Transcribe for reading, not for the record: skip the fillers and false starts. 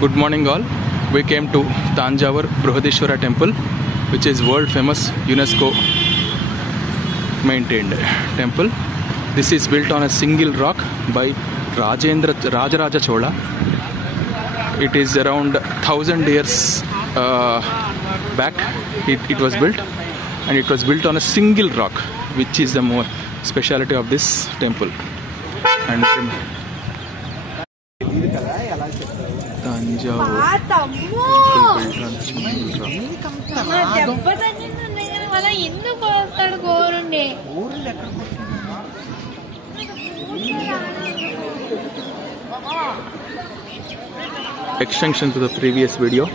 Good morning all. We came to Tanjavur Brihadishwara temple, which is world famous UNESCO maintained temple. This is built on a single rock by Rajaraja Chola. It is around 1,000 years back it was built, and it was built on a single rock, which is the more speciality of this temple. And extension to the previous video.